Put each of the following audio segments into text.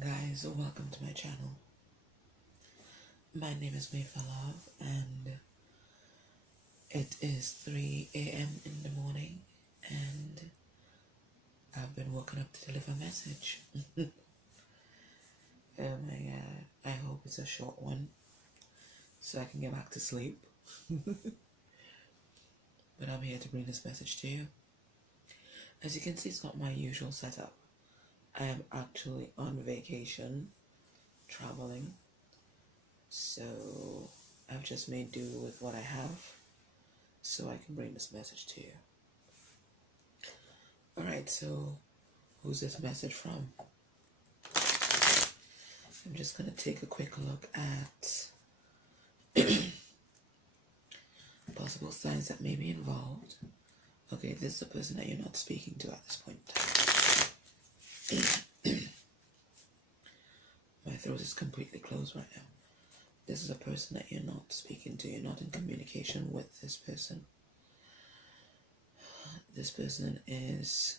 Guys, welcome to my channel. My name is Mayfalove and it is 3 a.m. in the morning and I've been woken up to deliver a message. Oh my god, I hope it's a short one so I can get back to sleep. But I'm here to bring this message to you. As you can see, it's not my usual setup. I am actually on vacation, traveling, so I've just made do with what I have so I can bring this message to you. Alright, so who's this message from? I'm just going to take a quick look at possible signs that may be involved. Okay, this is a person that you're not speaking to at this point. My throat is completely closed right now. This is a person that you're not speaking to. You're not in communication with this person. This person is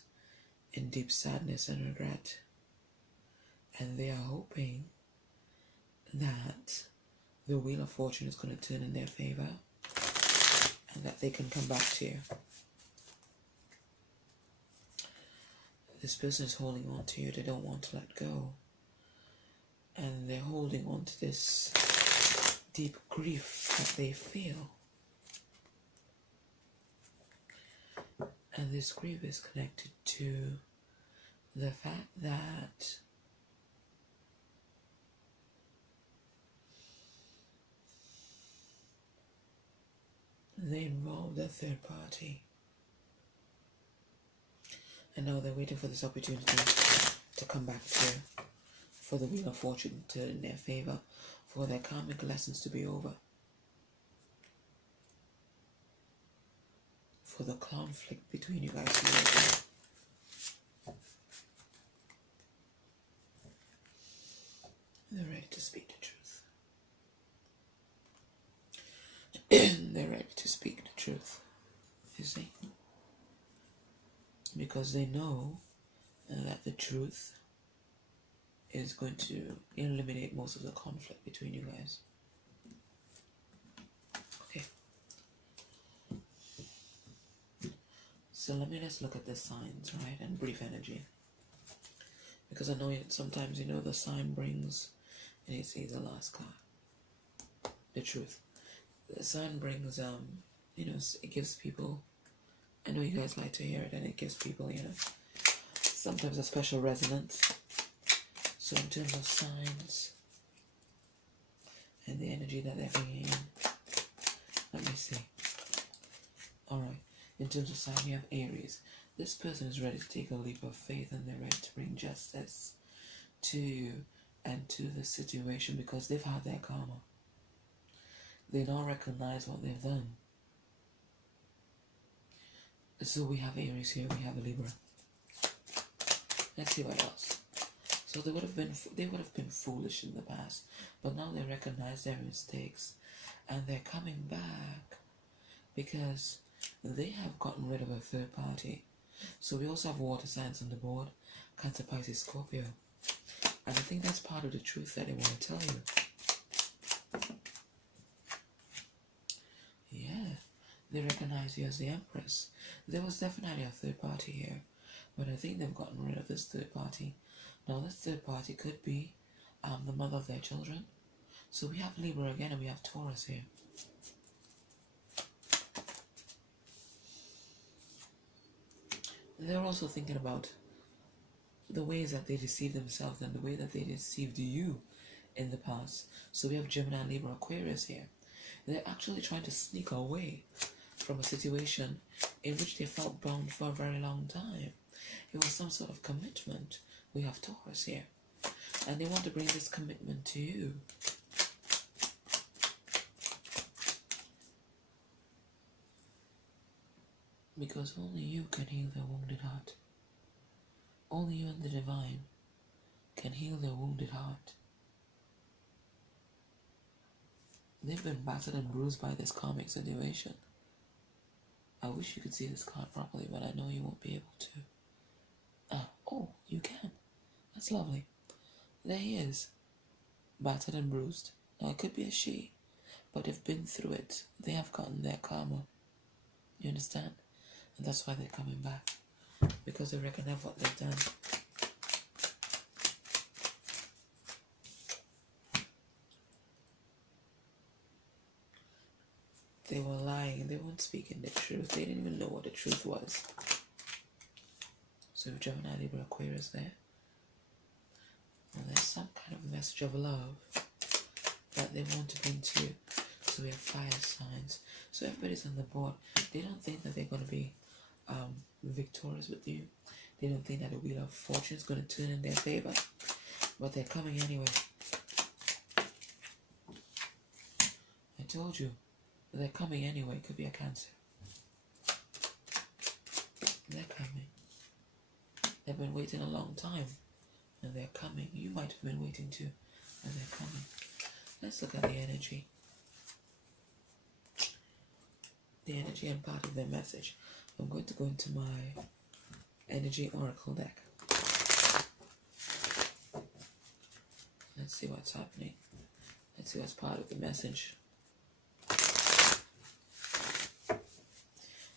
in deep sadness and regret. And they are hoping that the wheel of fortune is going to turn in their favor and that they can come back to you. This person is holding on to you. They don't want to let go. And they're holding on to this deep grief that they feel. And this grief is connected to the fact that they involved a third party. And now they're waiting for this opportunity to come back to, for the wheel of fortune to turn in their favor, for their karmic lessons to be over, for the conflict between you guys to be over. They're ready to speak the truth. They're ready to speak the truth, you see? Because they know that the truth is going to eliminate most of the conflict between you guys. Okay. So let's look at the signs, right? And brief energy. Because I know sometimes, the sign brings, and you see the last card. The truth. The sign brings, it gives people, I know you guys like to hear it, and it gives people, sometimes a special resonance. So in terms of signs and the energy that they're bringing in, let me see. Alright, in terms of sign, you have Aries. This person is ready to take a leap of faith and they're ready to bring justice to you and to the situation because they've had their karma. They now recognize what they've done. So we have Aries here, we have a Libra. Let's see what else. So they would have been foolish in the past, but now they recognize their mistakes, and they're coming back because they have gotten rid of a third party. So we also have water signs on the board: Cancer, Pisces, Scorpio, and I think that's part of the truth that they want to tell you. Yeah, they recognize you as the Empress. There was definitely a third party here, but I think they've gotten rid of this third party. Now this third party could be the mother of their children. So we have Libra again and we have Taurus here. They're also thinking about the ways that they deceived themselves and the way that they deceived you in the past. So we have Gemini, Libra, Aquarius here. They're actually trying to sneak away from a situation in which they felt bound for a very long time. It was some sort of commitment. We have Taurus here. And they want to bring this commitment to you. Because only you can heal their wounded heart. Only you and the divine can heal their wounded heart. They've been battered and bruised by this karmic situation. I wish you could see this card properly, but I know you won't be able to. Oh, you can. That's lovely. There he is, battered and bruised. Now it could be a she, but they've been through it. They have gotten their karma. You understand? And that's why they're coming back. Because they recognize what they've done. They were lying. They weren't speaking the truth. They didn't even know what the truth was. So Gemini, Libra, Aquarius there. And there's some kind of message of love that they want to bring to you. So we have fire signs. So everybody's on the board. They don't think that they're going to be victorious with you. They don't think that the wheel of fortune is going to turn in their favor. But they're coming anyway. I told you. They're coming anyway. Could be a Cancer. They're coming. They've been waiting a long time. And they're coming. You might have been waiting too. And they're coming. Let's look at the energy. The energy and part of their message. I'm going to go into my energy oracle deck. Let's see what's happening. Let's see what's part of the message.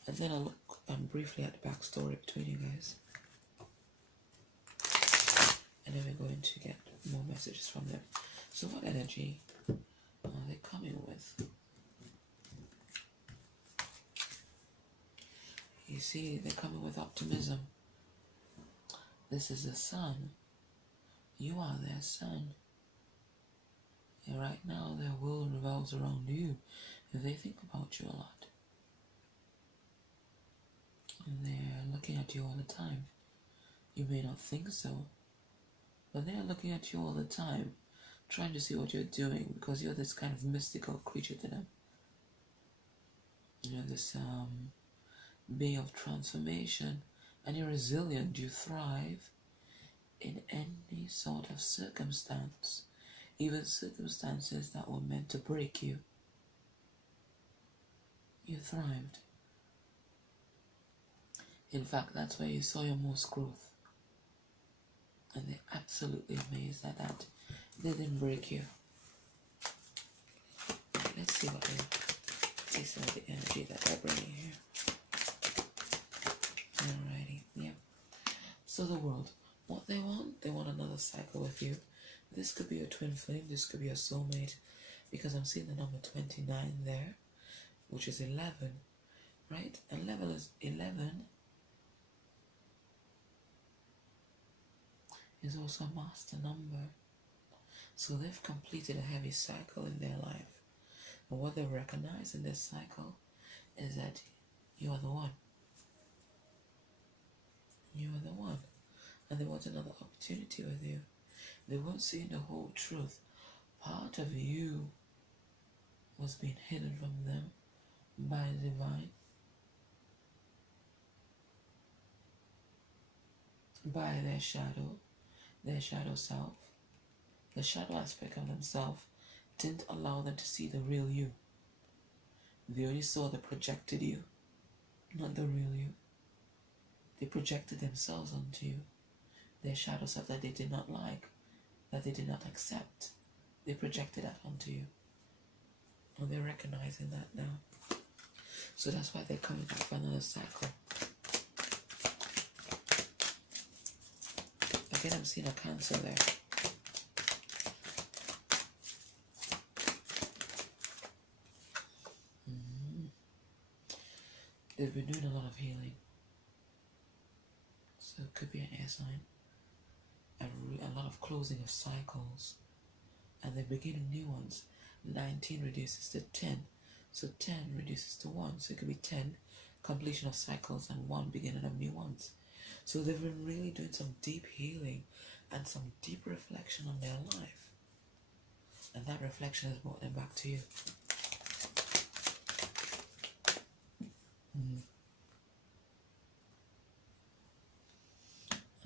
And then I'll look briefly at the backstory between you guys. And then we're going to get more messages from them. So what energy are they coming with? You see, they're coming with optimism. This is the sun. You are their sun. And right now, their world revolves around you. And they think about you a lot. And they're looking at you all the time. You may not think so, but they're looking at you all the time, trying to see what you're doing, because you're this kind of mystical creature to them. You're this being of transformation, and you're resilient. You thrive in any sort of circumstance, even circumstances that were meant to break you. You thrived. In fact, that's where you saw your most growth. And they're absolutely amazed at that. They didn't break you. Let's see what they some of the energy that they're bringing here. Alrighty, yeah. So the world, what they want another cycle with you. This could be a twin flame, this could be a soulmate, because I'm seeing the number 29 there, which is 11, right? And level is 11 is also a master number. So they've completed a heavy cycle in their life. And what they recognize in this cycle is that you are the one. You are the one. And they want another opportunity with you. They weren't seeing the whole truth. Part of you was being hidden from them by the divine, by their shadow self. The shadow aspect of themselves didn't allow them to see the real you. They only saw the projected you, not the real you. They projected themselves onto you, their shadow self that they did not like, that they did not accept. They projected that onto you. And they're recognizing that now. So that's why they're coming back for another cycle. Again, I'm seeing a Cancer there. They've been doing a lot of healing. So it could be an air sign. A lot of closing of cycles. And they're beginning new ones. 19 reduces to 10. So 10 reduces to 1. So it could be 10 completion of cycles and 1 beginning of new ones. So they've been really doing some deep healing and some deep reflection on their life. And that reflection has brought them back to you.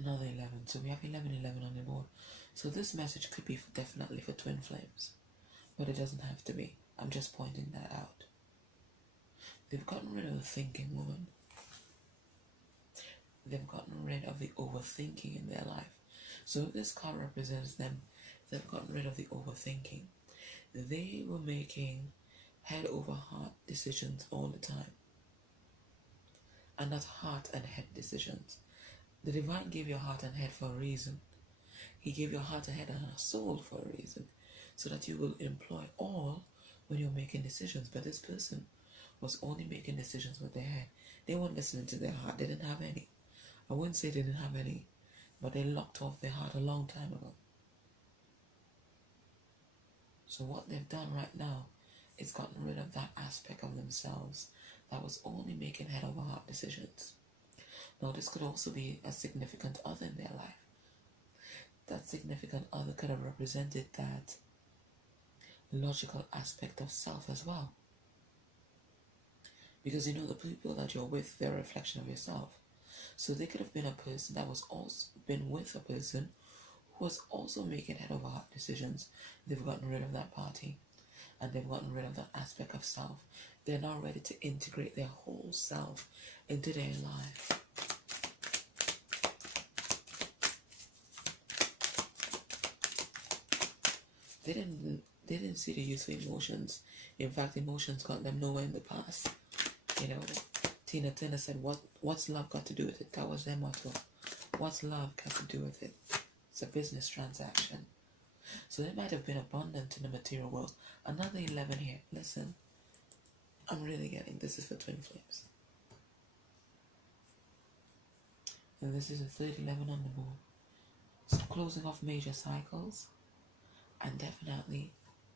Another 11. So we have 11 on the board. So this message could be definitely for twin flames. But it doesn't have to be. I'm just pointing that out. They've gotten rid of the thinking woman. They've gotten rid of the overthinking in their life. So if this card represents them, they've gotten rid of the overthinking. They were making head over heart decisions all the time. And not heart and head decisions. The divine gave your heart and head for a reason. He gave your heart, a head, and a soul for a reason. So that you will employ all when you're making decisions. But this person was only making decisions with their head. They weren't listening to their heart. They didn't have any. I wouldn't say they didn't have any, but they locked off their heart a long time ago. So what they've done right now is gotten rid of that aspect of themselves that was only making head over heart decisions. Now this could also be a significant other in their life. That significant other could have represented that logical aspect of self as well. Because you know the people that you're with, they're a reflection of yourself. So they could have been a person that was also been with a person who was also making head over heart decisions. They've gotten rid of that party and they've gotten rid of that aspect of self. They're now ready to integrate their whole self into their life. They didn't see the use of emotions. In fact, emotions got them nowhere in the past. You know, Tina Turner said, what's love got to do with it? That was their motto. What's love got to do with it? It's a business transaction. So there might have been abundance in the material world. Another 11 here. Listen, I'm really getting, this is for twin flames. And this is a third 11 on the moon. So closing off major cycles. And definitely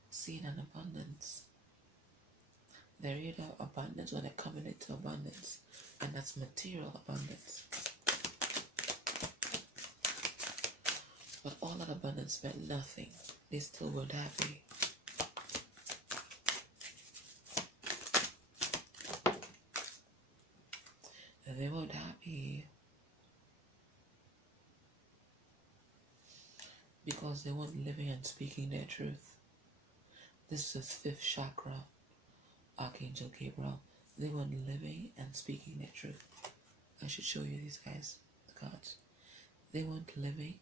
seeing an abundance. They're either abundance or they're coming into abundance. And that's material abundance. But all that abundance meant nothing. They still weren't happy. And they weren't happy because they weren't living and speaking their truth. This is the 5th chakra, Archangel Gabriel. They weren't living and speaking their truth. I should show you these guys, the cards. They weren't living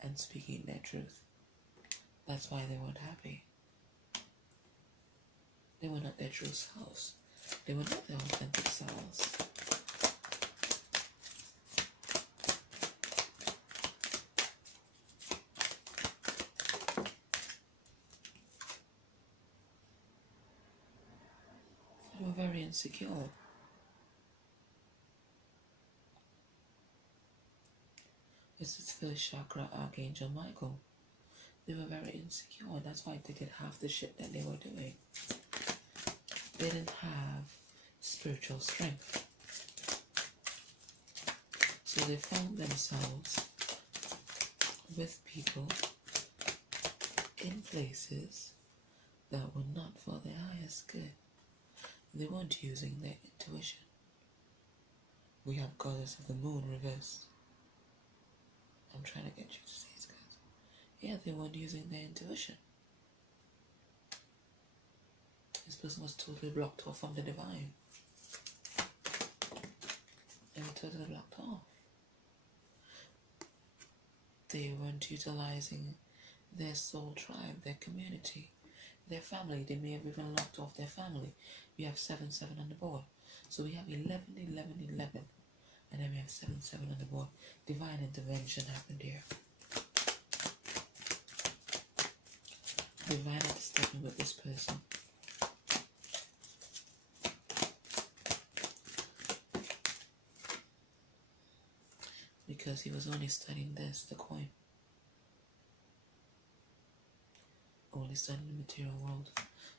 and speaking their truth. That's why they weren't happy. They were not their true selves. They were not their authentic selves. They were very insecure. This is 1st chakra, Archangel Michael. They were very insecure, and that's why they did half the shit that they were doing. They didn't have spiritual strength. So they found themselves with people in places that were not for their highest good. They weren't using their intuition. We have Goddess of the Moon reversed. I'm trying to get you to see these guys. Yeah, they weren't using their intuition. This person was totally blocked off from the divine. They were totally blocked off. They weren't utilizing their soul tribe, their community, their family. They may have even locked off their family. We have 7-7 on the board. So we have 11, 11, 11. And then we have 7-7 on the board. Divine intervention happened here. Divine had to step in with this person. Because he was only studying this, the coin. Only studying the material world.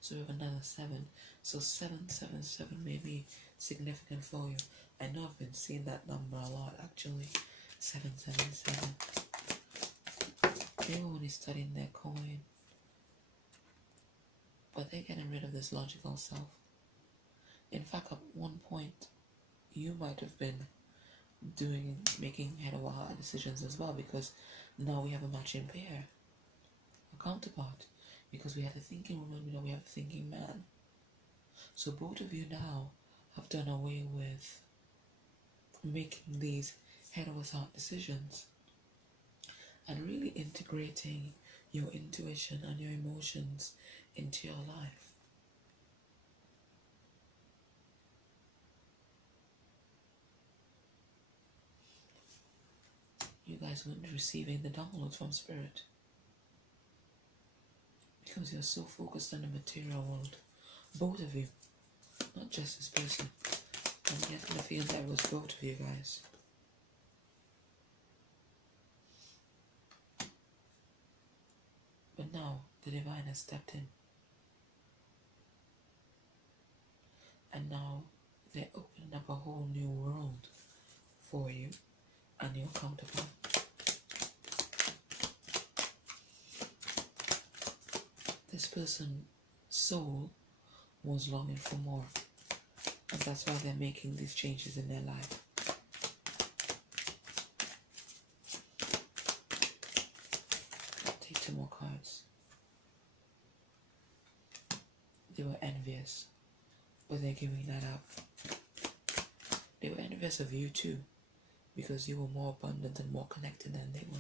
So we have another 7. So 777 may be significant for you. I know I've been seeing that number a lot actually. 777. They were only studying their coin. But they're getting rid of this logical self. In fact, at one point, you might have been making head over heart decisions as well, because now we have a matching pair, a counterpart, because we had a thinking woman, now we have a thinking man. So both of you now have done away with making these head over heart decisions. and really integrating your intuition and your emotions into your life. You guys won't be receiving the downloads from Spirit because you're so focused on the material world. Both of you, not just this person. I'm getting the feeling that was both of you guys. But now the divine has stepped in. And now they're opening up a whole new world for you and your counterpart. This person's soul was longing for more, and that's why they're making these changes in their life. Take 2 more cards. They were envious, but they're giving that up. They were envious of you too, because you were more abundant and more connected than they were.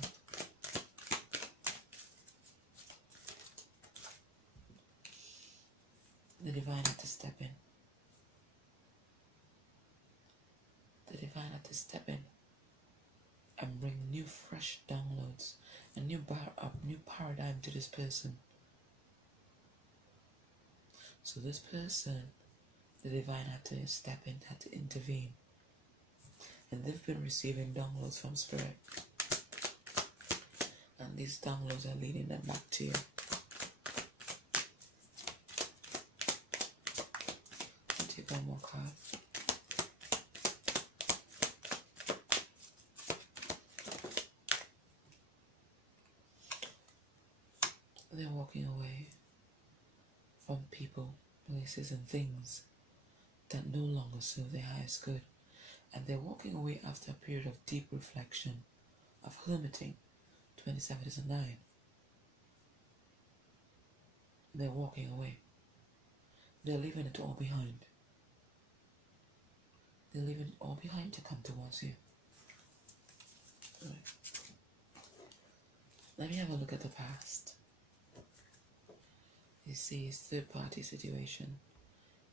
The divine had to step in. The divine had to step in and bring new fresh downloads, a new paradigm to this person. So this person, the divine had to step in, had to intervene. And they've been receiving downloads from Spirit. And these downloads are leading them back to you. I'll take 1 more card. They're walking away from people, places, and things that no longer serve their highest good. And they're walking away after a period of deep reflection, of hermiting. 27 is a 9. They're walking away. They're leaving it all behind. They're leaving it all behind to come towards you. All right. Let me have a look at the past. You see, it's third-party situation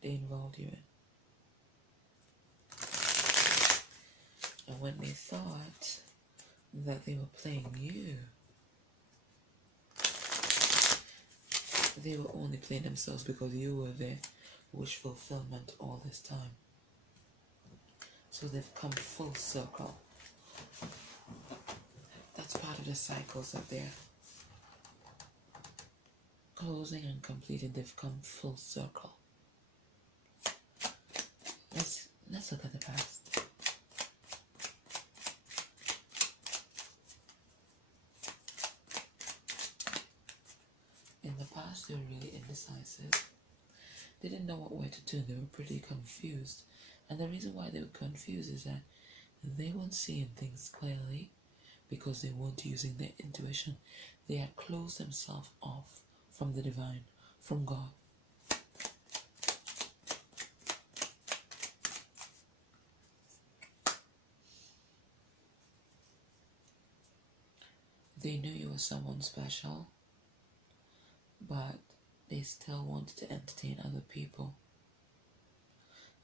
they involved you in. And when they thought that they were playing you, they were only playing themselves because you were their wish fulfillment all this time. So they've come full circle. That's part of the cycles that they're closing and completing. They've come full circle. Let's look at the past. In the past, they were really indecisive. They didn't know what way to turn. They were pretty confused. And the reason why they were confused is that they weren't seeing things clearly because they weren't using their intuition. They had closed themselves off from the divine, from God. They knew you were someone special, but they still wanted to entertain other people.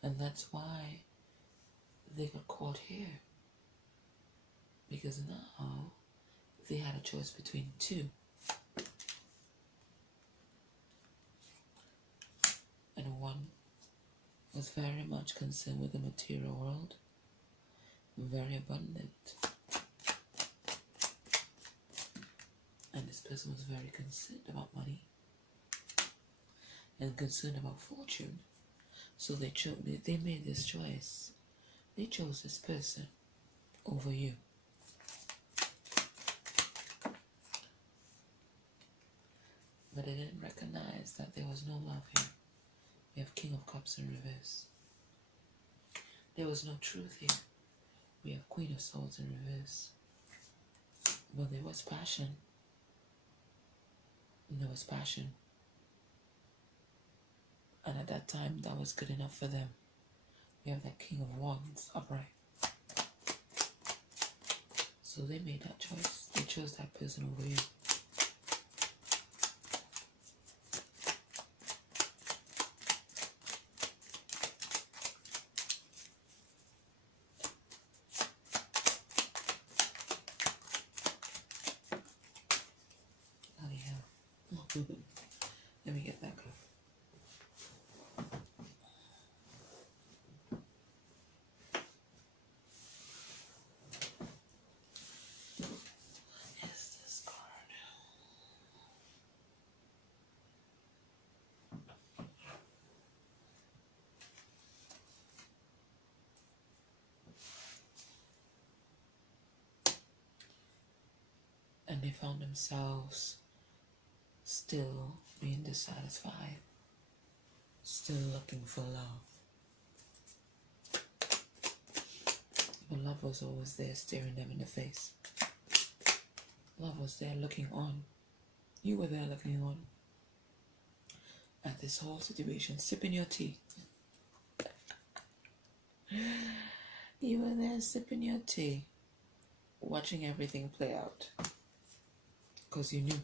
And that's why they got caught here. Because now they had a choice between 2. And one was very much concerned with the material world, very abundant. And this person was very concerned about money and concerned about fortune. So they made this choice. They chose this person over you. But they didn't recognize that there was no love here. We have King of Cups in reverse. There was no truth here. We have Queen of Swords in reverse. But there was passion. There was passion. And at that time, that was good enough for them. We have that King of Wands upright. So they made that choice. They chose that person over you. Bloody hell. Let me get that card. And they found themselves still being dissatisfied, still looking for love. But love was always there staring them in the face. Love was there looking on. You were there looking on at this whole situation, sipping your tea. You were there sipping your tea, watching everything play out. Because you knew.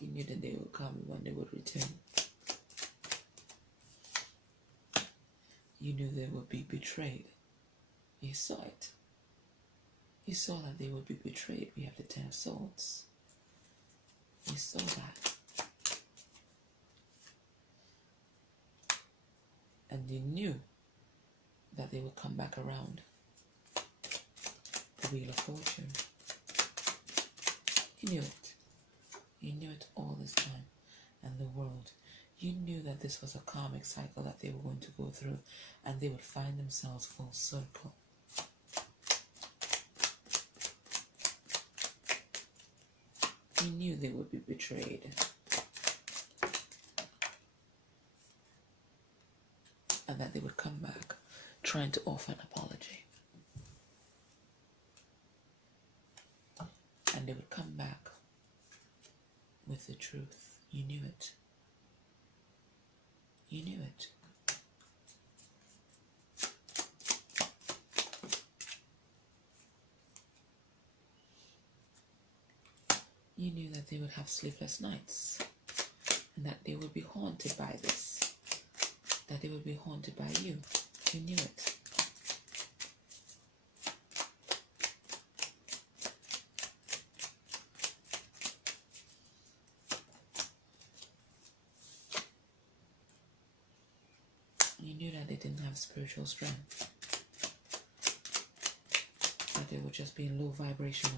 You knew the day would come when they would return. You knew they would be betrayed. You saw it. You saw that they would be betrayed. We have the 10 of Swords. You saw that. And you knew that they would come back around. The Wheel of Fortune. You knew it. You knew it all this time. And the world. You knew that this was a karmic cycle that they were going to go through, and they would find themselves full circle. You knew they would be betrayed. And that they would come back trying to offer an apology. And they would come back with the truth. You knew it. You knew it. You knew that they would have sleepless nights, and that they would be haunted by this, that they would be haunted by you. You knew it. You knew that they didn't have spiritual strength, that they were just being low vibrational.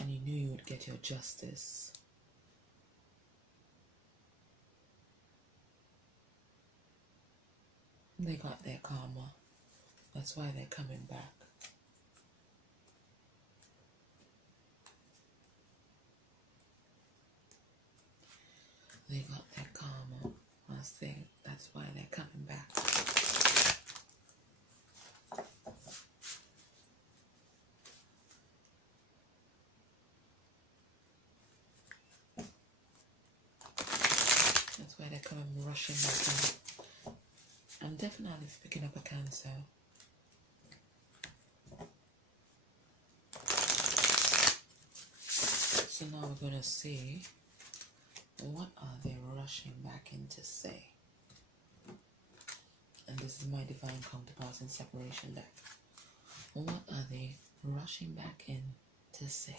And you knew you would get your justice. They got their karma. That's why they're coming back. They got their karma. That's why they're coming back. That's why they're coming rushing back in. I'm definitely picking up a Cancer. So now we're going to see, what are they rushing back in to say? And this is my divine counterparts in separation deck. What are they rushing back in to say?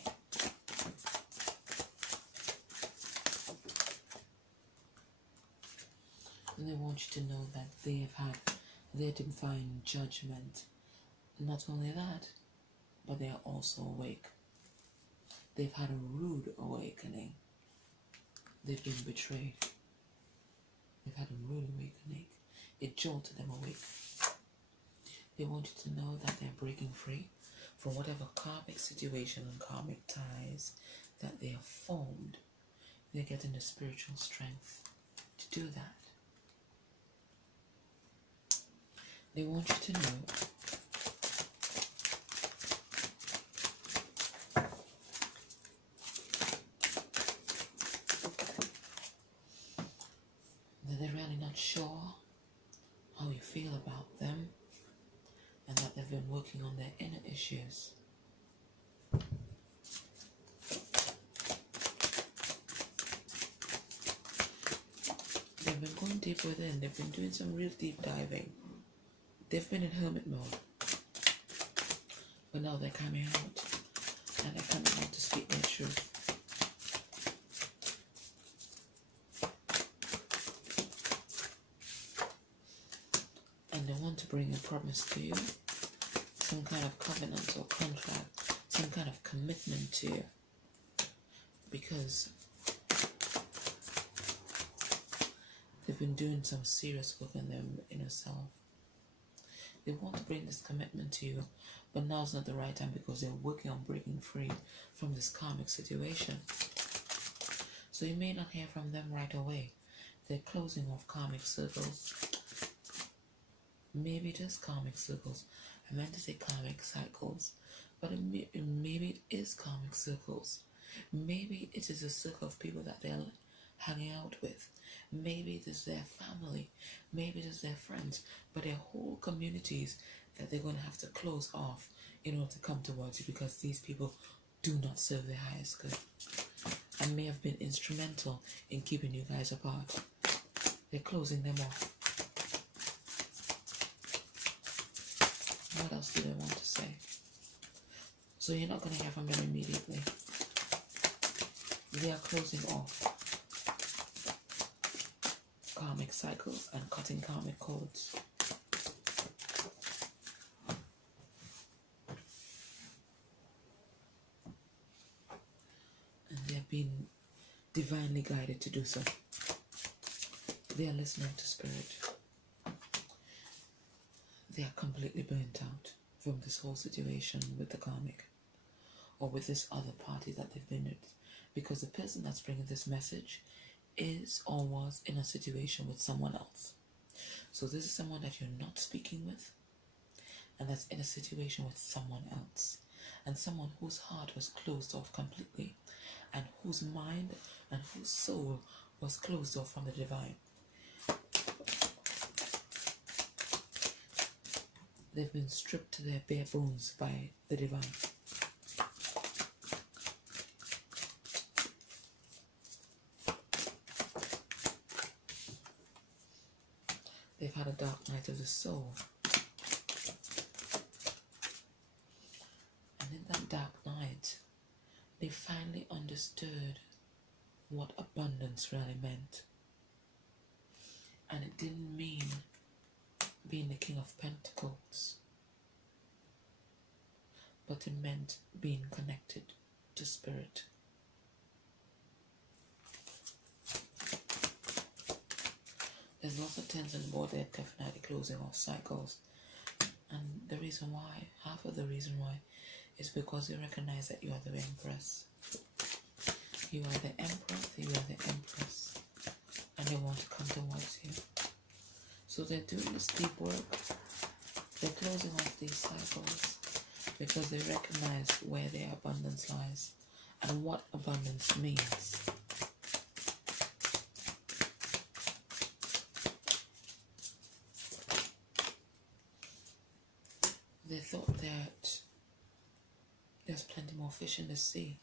And they want you to know that they have had their divine judgment. Not only that, but they are also awake. They've had a rude awakening. They've been betrayed. They've had a rude awakening. It jolted them awake. They want you to know that they're breaking free from whatever karmic situation and karmic ties that they have formed. They're getting the spiritual strength to do that. They want you to know that they're really not sure how you feel about them, and that they've been working on their inner issues. They've been going deep within. They've been doing some real deep diving. They've been in hermit mode. But now they're coming out. And they're coming out to speak their truth. And they want to bring a promise to you. Some kind of covenant or contract. Some kind of commitment to you. Because they've been doing some serious work on their inner self. They want to bring this commitment to you, but now's not the right time because they're working on breaking free from this karmic situation. So you may not hear from them right away. They're closing off karmic circles. Maybe just karmic circles. I meant to say karmic cycles, but maybe it is karmic circles. Maybe it is a circle of people that they're hanging out with. Maybe it is their family, maybe it is their friends, but their whole communities that they're going to have to close off in order to come towards you, because these people do not serve their highest good and may have been instrumental in keeping you guys apart. They're closing them off. What else do they want to say? So you're not going to hear from them immediately. They are closing off karmic cycles and cutting karmic cords. And they have been divinely guided to do so. They are listening to spirit. They are completely burnt out from this whole situation with the karmic or with this other party that they've been with, because the person that's bringing this message is or was in a situation with someone else. So this is someone that you're not speaking with, and that's in a situation with someone else, and someone whose heart was closed off completely, and whose mind and whose soul was closed off from the divine. They've been stripped to their bare bones by the divine. They've had a dark night of the soul. And in that dark night, they finally understood what abundance really meant. And it didn't mean being the King of Pentacles, but it meant being connected to spirit. There's lots of tens on the board. They're definitely closing off cycles. And the reason why, half of the reason why, is because they recognize that you are the Empress. You are the Emperor, you are the Empress. And they want to come towards you. So they're doing this deep work. They're closing off these cycles because they recognize where their abundance lies and what abundance means. They thought that there's plenty more fish in the sea.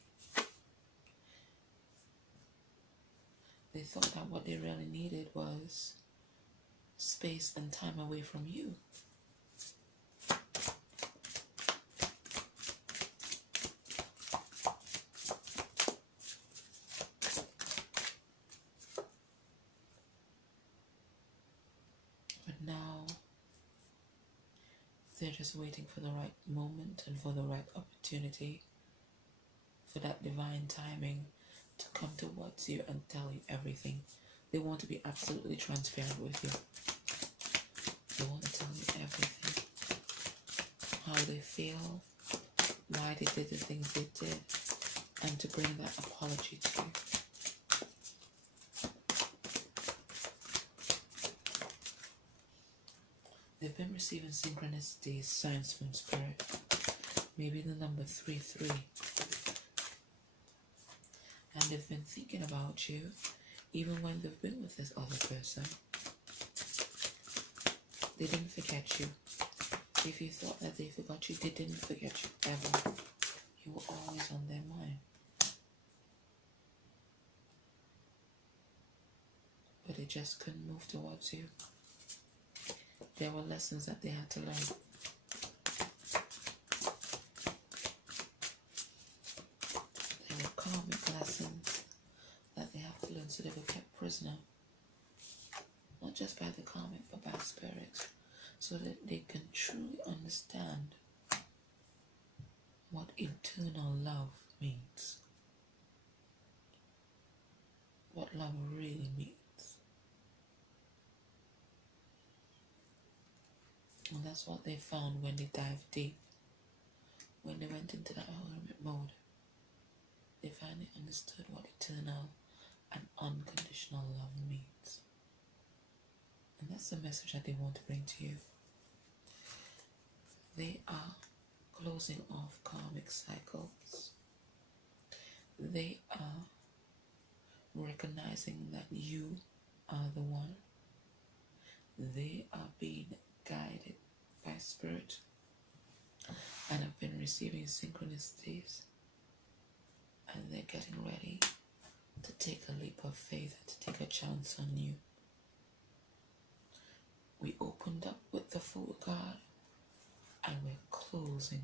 They thought that what they really needed was space and time away from you. But now they're just waiting for the right moment and for the right opportunity, for that divine timing to come towards you and tell you everything. They want to be absolutely transparent with you. They want to tell you everything. How they feel, why they did the things they did, and to bring that apology to you. They've been receiving synchronicities, signs from spirit. Maybe the number 33. And they've been thinking about you even when they've been with this other person. They didn't forget you. If you thought that they forgot you, they didn't forget you ever. You were always on their mind. But they just couldn't move towards you. There were lessons that they had to learn. There were karmic lessons that they have to learn, so they were kept prisoner. Not just by the karmic, but by spirit. So that they can truly understand what eternal love means. What love really means. And that's what they found when they dived deep. When they went into that hermit mode, they finally understood what eternal and unconditional love means. And that's the message that they want to bring to you. They are closing off karmic cycles. They are recognizing that you are the one. They are being guided by spirit and have been receiving synchronicities, and they're getting ready to take a leap of faith, to take a chance on you. We opened up with the Fool card, and we're closing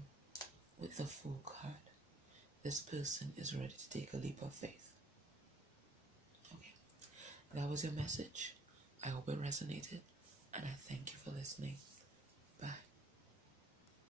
with the Fool card. This person is ready to take a leap of faith. Okay, that was your message. I hope it resonated, and I thank you for listening. Bye.